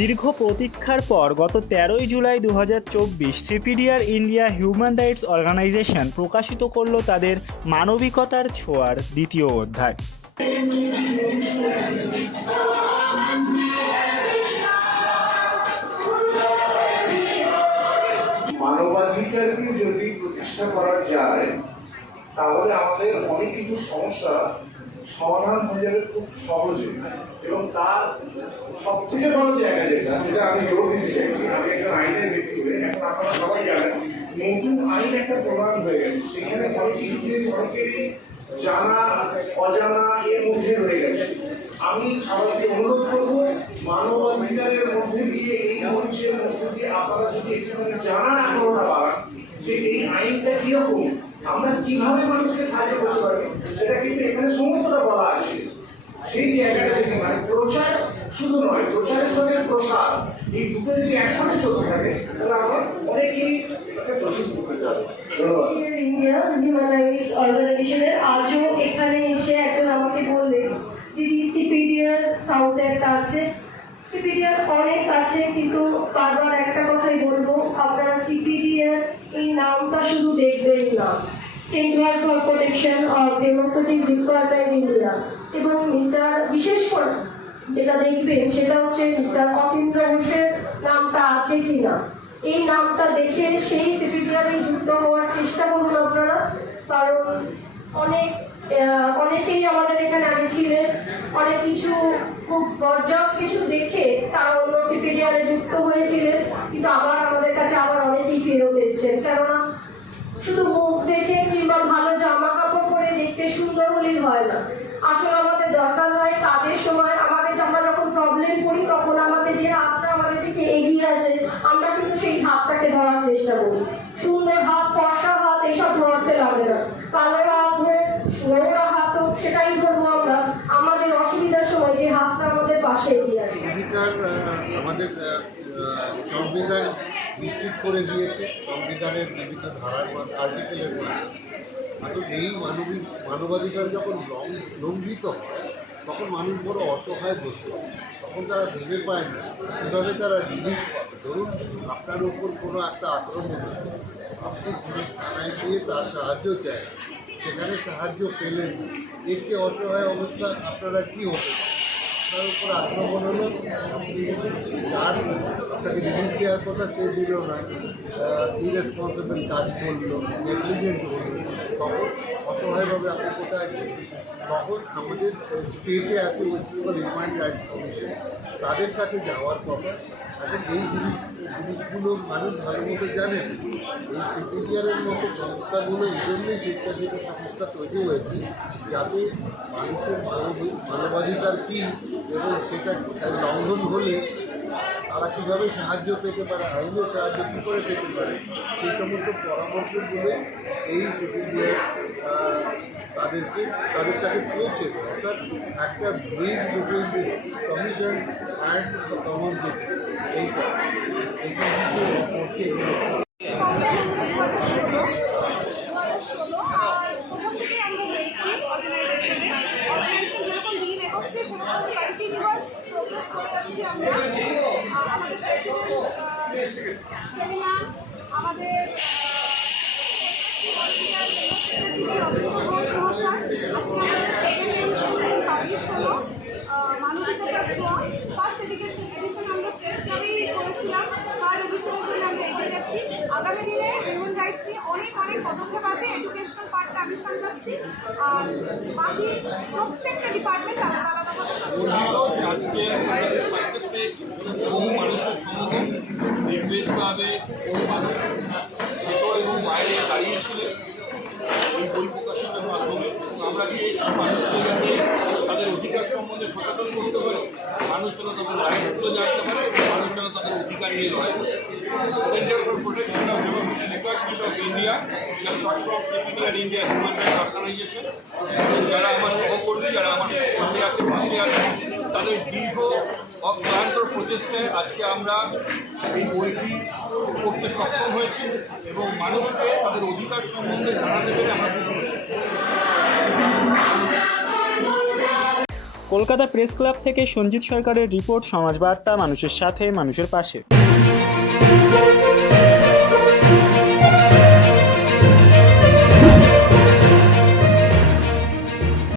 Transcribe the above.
দীর্ঘ প্রতীক্ষার পর গত তেরোই জুলাই দু হাজার চব্বিশ CPDR India human rights organisation প্রকাশিত করল তাদের মানবিকতার ছোঁয়ার দ্বিতীয় অধ্যায়। মানবাধিকারকে যদি প্রতিষ্ঠা করা যায়, তাহলে আমাদের অনেক কিছু সমস্যা সমাধান হয়ে যাবে খুব সহজে এবং তার সবথেকে বড় জায়গা যেটা যেটা আমি জোর দিতে চাইছি আমি একজন আইনের ব্যক্তি হয়ে এখন আপনারা সবাই জানেন, নতুন আইন একটা প্রমাণ হয়ে গেছে। সেখানে অনেক অনেকেরই জানা, অজানা এর মধ্যে রয়ে গেছে। আমি সবাইকে অনুরোধ করব মানবাধিকারের মধ্যে দিয়ে, এই মঞ্চের মধ্যে দিয়ে আপনারা যদি একটুখানি জানার আগ্রহটা বাড়ান, যে এই আইনটা কীরকম, আমরা কীভাবে মানুষকে সাহায্য করতে পারি সেটা কিন্তু এখানে সমস্তটা বলা আছে। সেই জায়গাটা যদি মানে শুধু নয় প্রচারের সঙ্গে প্রসার এই দুটো যদি একসাথে চলতে থাকে তাহলে আমরা অনেকেই অর্গানাইজেশনের আজও এখানে এসে একজন আমাকে বললেন দিদি সিপিডিআর সাউথে একটা আছে সিপিডিআর অনেক আছে কিন্তু বারবার একটা কথাই বলব আপনারা সিপিডিআর এই নামটা শুধু দেখবেন না। Centre for protection of democratic requirement India এবং মিস্টার বিশেষ করে যেটা দেখবেন সেটা হচ্ছে মিস্টার অতীন্দ্র ঘোষের নামটা আছে কিনা। এই নামটা দেখে সেই সিপিডিআরে যুক্ত হওয়ার চেষ্টা করুন আপনারা, কারণ অনেক অনেকেই আমাদের এখানে আগে ছিলেন, অনেক কিছু খুব বরজাস কিছু দেখে তারা অন্য সিপিডিআরে যুক্ত হয়েছিলেন, কিন্তু আবার আমাদের কাছে আবার অনেকেই ফেরত এসছেন। কেননা শুধু মুখ দেখে কিংবা ভালো জামা কাপড় পরে দেখতে সুন্দর হলেই হয় না। আসলে আমাদের দরকার হয় কাজের সময় প্রবলেম করি, তখন আমাদের যে হাতটা আমাদের দিকে এগিয়ে আসে, আমরা কিন্তু সেই হাতটাকে ধরার চেষ্টা করি। সুন্দর হাত ফর্সা হাত এসব ধরতে লাগে না। কালো হাত হয়ে নোংরা হাত হোক সেটাই ধরবো আমরা। আমাদের অসুবিধার সময় যে হাতটা আমাদের পাশে এগিয়ে আসে। আমাদের সংবিধান নিশ্চিত করে দিয়েছে। সংবিধানের বিভিন্ন ধারার আর্টিকেলের মধ্যে এই মানবিক মানবাধিকার যখন লঙ্ঘিত হয় তখন মানুষ বড় অসহায় বোধ তখন তারা ভেবে পায় না কীভাবে তারা রিলিফ পাবে। ধরুন, আপনার উপর কোনো একটা আক্রমণ হলো। আপনি পুলিশ থানায় গিয়ে তার সাহায্য চায় সেখানে সাহায্য পেলেন। এর যে অসহায় অবস্থা আপনারা কী পারে আপনার উপর আক্রমণ হলো, আপনি যার আপনাকে রিলিফ দেওয়ার কথা সে দিল না ইরেসপন্সিবল কাজ করল নেগলিজেন্ট হলো। তখন অসহায়ভাবে আপনি কোথায় তখন আমাদের স্টেটে আছে West Bengal human rights commission তাদের কাছে যাওয়ার কথা। এখন এই জিনিস, জিনিসগুলো মানুষ ভালো মতো জানেন এই সিপিডিআরের মতো সংস্থাগুলো এই জন্যই স্বেচ্ছাসেবী সংস্থা তৈরি হয়েছে, যাতে মানুষের মানবাধিকার কী এবং সেটা লঙ্ঘন হলে তারা কীভাবে সাহায্য পেতে পারে, আইনের সাহায্য কী করে পেতে পারে, সেই সমস্ত পরামর্শ পরামর্শগুলো এই সেকেন্ডিয়ার তাদেরকে, তাদের কাছে পৌঁছে অর্থাৎ একটা bridge between this commission and the common এইটা এইটা করছে এগুলো ষোলো আর প্রথম থেকেই আমরা দেখছি অর্গানাইজেশনে অর্গানাইজেশন যেরকম দিন এগোচ্ছে সেরকম প্রোগ্রেস আমাদের সেলিমা আমাদের মানবিকতার ছোঁয়া ফার্স্ট এডুকেশন এডিশন আমরা প্রেস ক্লাবেই করেছিলাম থার্ড এডিশনের জন্য আমরা যাচ্ছি আগামী দিনে হিউম্যান রাইটস নিয়ে অনেক অনেক পদক্ষেপ আছে এডুকেশনাল পার্টটা আমি সামলাচ্ছি আর বাকি প্রত্যেকটা ডিপার্টমেন্ট আলাদা আজকে বহু মানুষের সমাধান নির্দেশ পাবে, বহু মানুষ ভেতর এবং বাইরে দাঁড়িয়েছিলেন। এই বই প্রকাশনের মাধ্যমে আমরা চেয়েছি মানুষকে যাতে তাদের অধিকার সম্বন্ধে সচেতন করতে পারে। মানুষ যেন তাদের রাইটসগুলো জানতে পারে মানুষ যেন তাদের অধিকার নিয়ে লড়াই centre for protection of democratic requirement of India যা short form CPDR India human rights organisation যারা আমার সহকর্মী, যারা আমার সঙ্গে আছে, পাশে আছে তাদের দীর্ঘ অক্লান্তর প্রচেষ্টায় আজকে আমরা এই বইটি করতে সক্ষম হয়েছি এবং মানুষকে তাদের অধিকার সম্বন্ধে জানাতে পেরে আমরা কলকাতা প্রেস ক্লাব থেকে সঞ্জিত সরকারের রিপোর্ট, সমাজবার্তা, মানুষের সাথে, মানুষের পাশে।